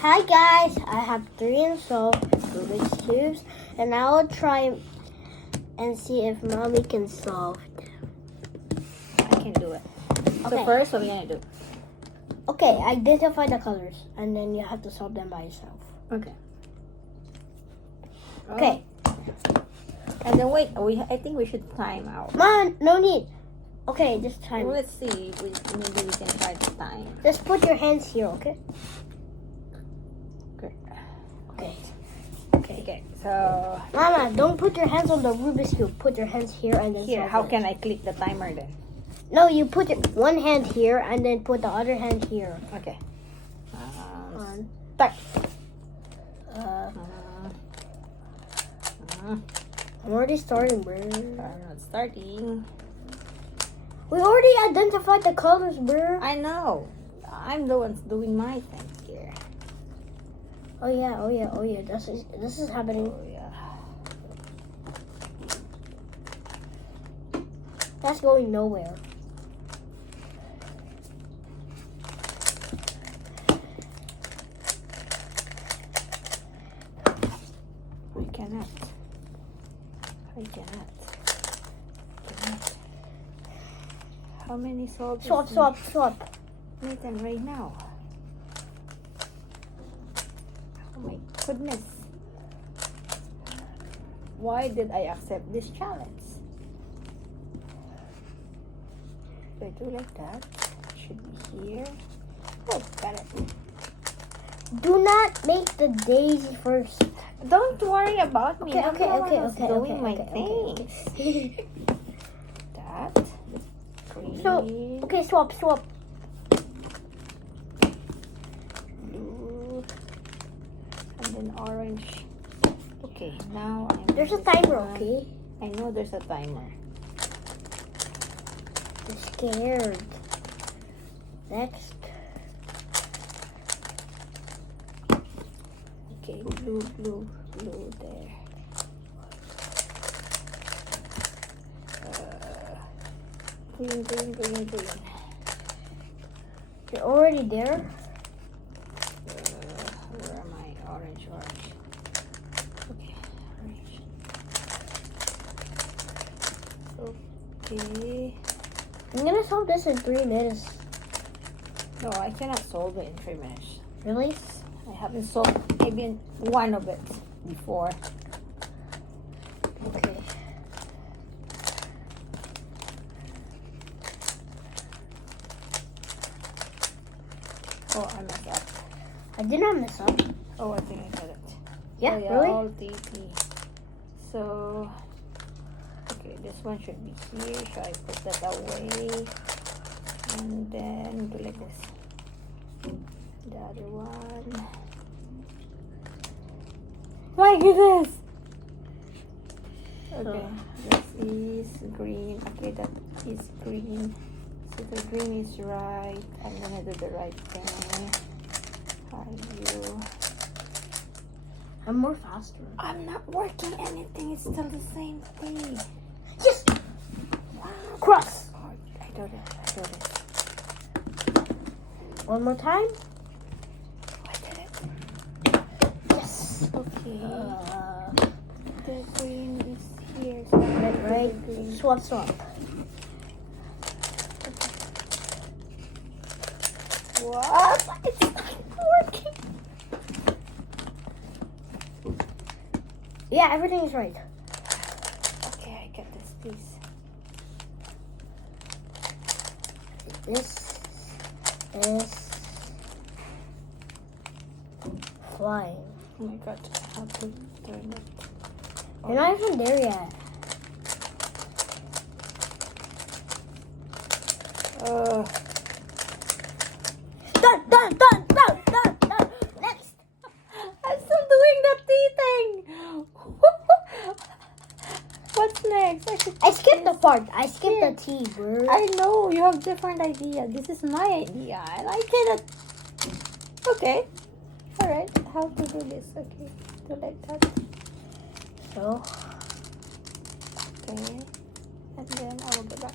Hi guys, I have 3 unsolved Rubik's Cubes, and I will try and see if Mommy can solve them. I can do it. Okay. So first, what are we gonna do? Okay, identify the colors, and then you have to solve them by yourself. Okay. Okay. And then wait, I think we should time out. Mom, no need. Okay, just time. Well, let's see. Maybe we can try to time. Just put your hands here, okay? Okay. Okay. Okay. So Mama, don't put your hands on the Rubik's Cube. Put your hands here and then here, solve how it. can I click the timer then? No, you put one hand here and then put the other hand here. Okay. Start. Uh, I'm already starting, bro. I'm not starting. We already identified the colors, bro. I know. I'm the one doing my thing here. Oh yeah. This is happening. Oh yeah. That's going nowhere. I cannot. How many soldiers? Swap. Nathan, right now. Oh my goodness. Why did I accept this challenge? If I do like that, it should be here. Oh, got it. Do not make the daisy first. Don't worry about me. Okay. Doing my thing. That. Green. So, okay, swap. Blue. And then orange. Okay, now There's a timer, okay? I know there's a timer. I'm scared. Next. Okay, blue there. Green. You're already there? Where am I? Orange. Okay, orange. Okay. I'm gonna solve this in 3 minutes. No, I cannot solve it in 3 minutes. Really? I haven't solved maybe one of it before. Okay. Oh, I messed up. I did not mess up. Oh, I think I got it. Yeah, Oh, yeah, really? all DP. So, okay, this one should be here. Should I put that away? And then do like this. The other one. My goodness! Okay, this is green. Okay, that is green. So the green is right. I'm gonna do the right thing. Are you? I'm more faster. I'm not working anything. It's still the same thing. Yes! Cross! Oh, I do it. One more time. I did it. Yes! Okay. The green is here. So Right. green. Swap. What? It's not working. Yeah, everything is right. Okay, I get this piece. This is flying. Oh my god, how to turn it? You're not even there yet. Done. Next. I'm still doing the tea thing. What's next? I skipped the part. I skipped the T, bro. I know you have different idea. This is my idea, and I cannot. Okay, all right. How to do this? Okay, do like that. So, Okay, and then I will go back.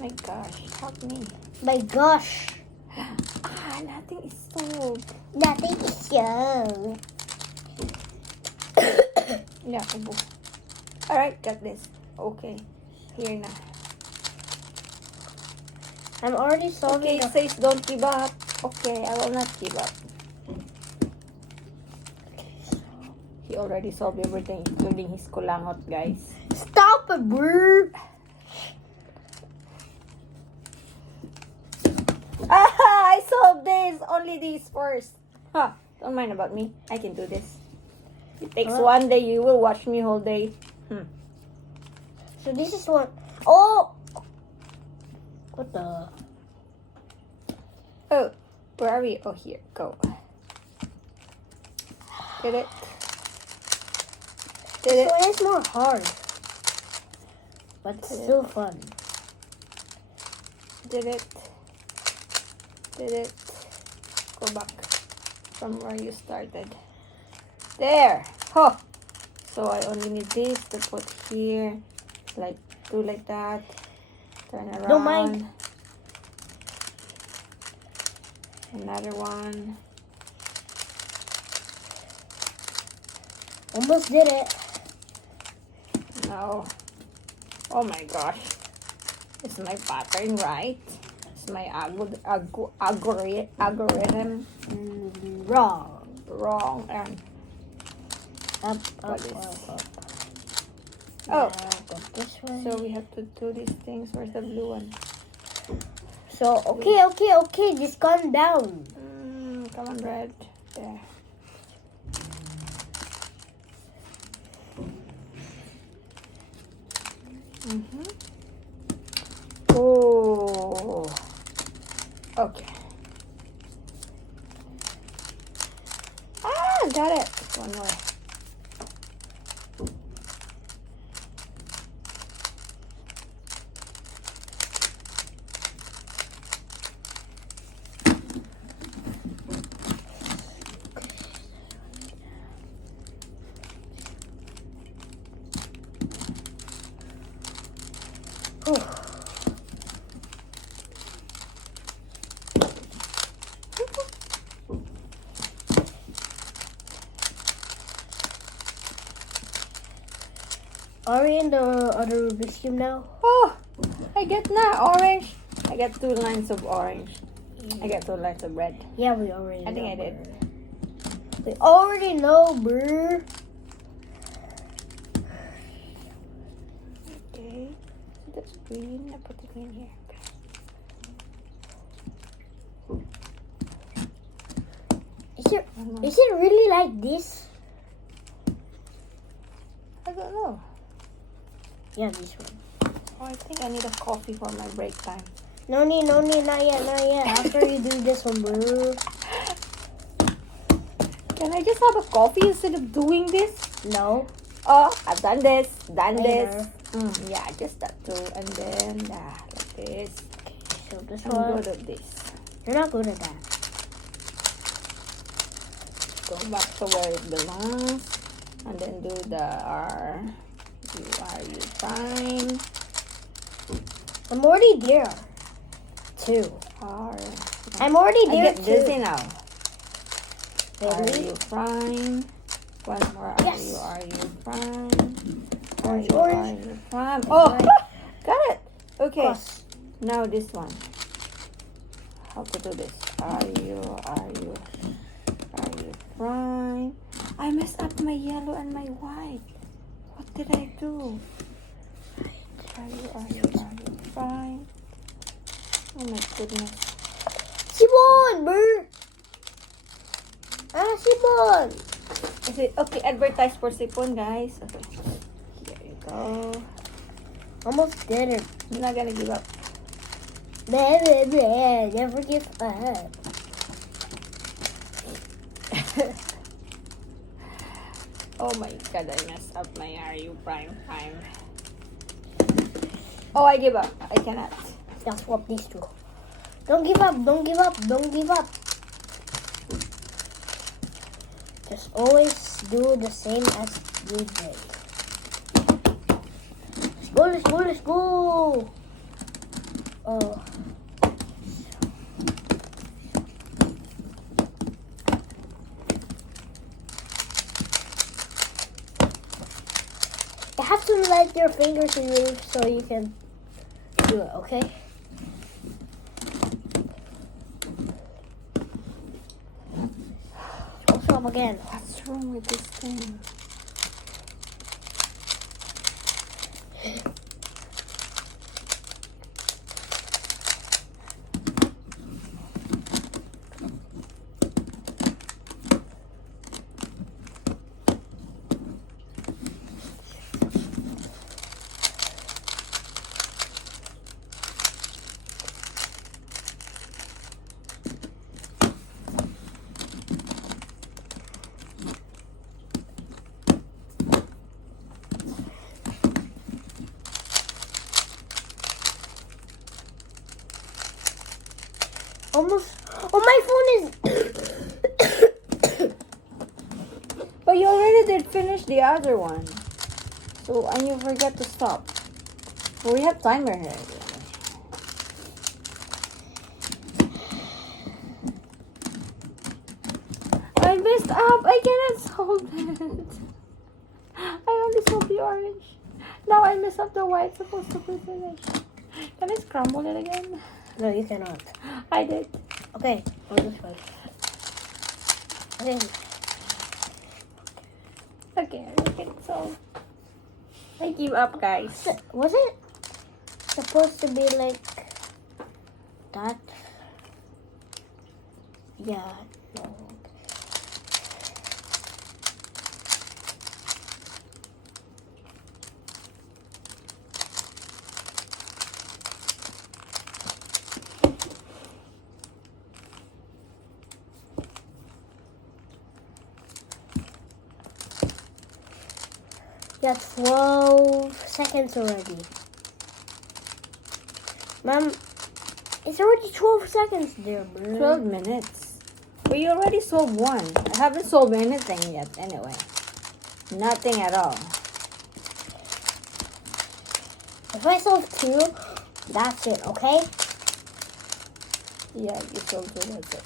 My gosh, help me. my gosh. Ah, nothing is solved. Nothing is so. Yeah, ubo. Alright, got this. Okay. Here na. I'm already solving. Okay, it says don't give up. Okay, I will not give up. He already solved everything, including his kulangot, guys. Stop it, bro. Ah, I solved this. Only these first. Huh. Don't mind about me. I can do this. It takes one day. You will watch me whole day. So this is what. Oh. What the? Oh, where are we? Oh, here. Go. Did it? Did This it? one is more hard, but still fun. Did it? Did it? Go back from where you started. There. Huh. So I only need this to put here. Like, do like that. Turn around. Don't mind. Another one. Almost did it. No. Oh my gosh. Is my pattern right? Is my algorithm Wrong. wrong? And Up, What up, is- up, up. Oh. Now go this way. so we have to do these things. Where's the blue one? So okay. Just calm down. Come on, red. There. Oh. Okay. Ah, got it. One more. Are we in the other Rubik's Cube now? Oh, I get now orange. I get 2 lines of orange. I get 2 lines of red. Yeah, we already. I think know, I did. bruh. We already know, brr. Okay. That's green. I put it in here. Is it really like this? I don't know. Yeah, this one. Oh, I think I need a coffee for my break time. No need, not yet. After you do this one, bro. Can I just have a coffee instead of doing this? No. Oh, I've done this. Later. Yeah, just that too. And then, like this. So this I'm one. good at this. You're not good at that. Go back to where it belongs. And then do the R. You fine. I'm already there. 2. R. I'm already I there get too. dizzy now. Are Really? you fine? One more. Yes. Are you fine? Are Orange, you orange. fine? Oh, Orange. got it. Okay. Cross. Now this one. How to do this? Are you fine? I messed up my yellow and my white. What did I do? Are you fine? Oh my goodness. Sibon, bro. Sibon. Is it okay? Advertise for sipon, guys. Okay. Here you go. Almost did it. I'm not gonna give up. Never give up. Oh my god, I messed up my RU prime time. Oh, I give up. I cannot. I'll swap these two. Don't give up. Don't give up. Don't give up. Just always do the same as you did. Let's go. Let's go. Let's go. Oh. have to let your fingers move so you can do it, okay? Also up again. What's wrong with this thing? Almost. Oh, my phone is. But you already did finish the other one. So, and you forget to stop. Well, we have timer here. I messed up. I cannot solve it. I only solved the orange. Now I messed up the white. Supposed to be finished. Can I scramble it again? No, you cannot. I did. Okay, go this way. Okay. Okay, I think it's solved. I give up, guys. Was it supposed to be like that? Yeah, no. Yeah, 12 seconds already. Mom, it's already 12 seconds there, man. 12 minutes. But you already solved one. I haven't solved anything yet, anyway. Nothing at all. If I solve 2, that's it, okay? Yeah, you solved it, that's it.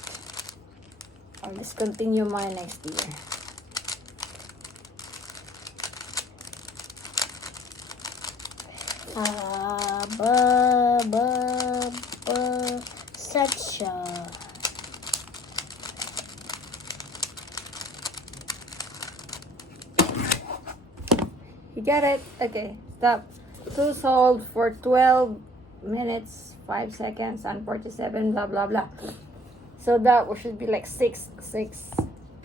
I'll discontinue mine next year. Such a... You got it? Okay, stop. 2 solved for 12 minutes, 5 seconds, and 47, blah, blah, blah. So that should be like 6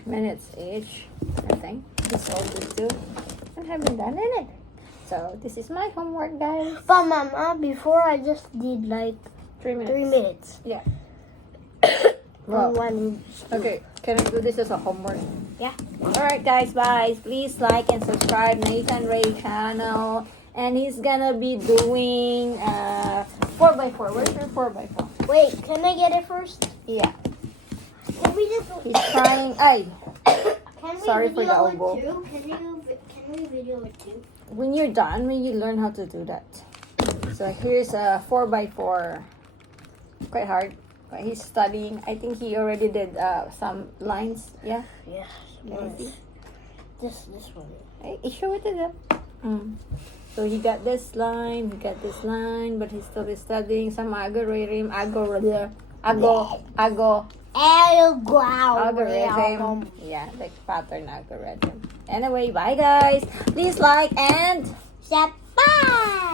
minutes each, I think. We solved these two. And haven't done it. So this is my homework, guys. But Mama, before I just did like 3 minutes. 3 minutes. Yeah. On Wow. one. Okay, can I do this as a homework? Yeah. Alright guys, bye. Please like and subscribe Nathan Ray channel. And he's gonna be doing 4x4. Where's your 4x4? Wait, can I get it first? Yeah. Can we just... He's trying. Ay, Can we Sorry for the video elbow. it too? Can we video it too? when you're done, when you learn how to do that. So here's a 4x4. Quite hard. But he's studying. I think he already did some lines. Yeah. Yeah. Can you see? This one. Hey, show it to them. So he got this line, but he's still studying some algorithm. Algorithm. Yeah, like pattern algorithm. Anyway, bye guys. Please like and Bye.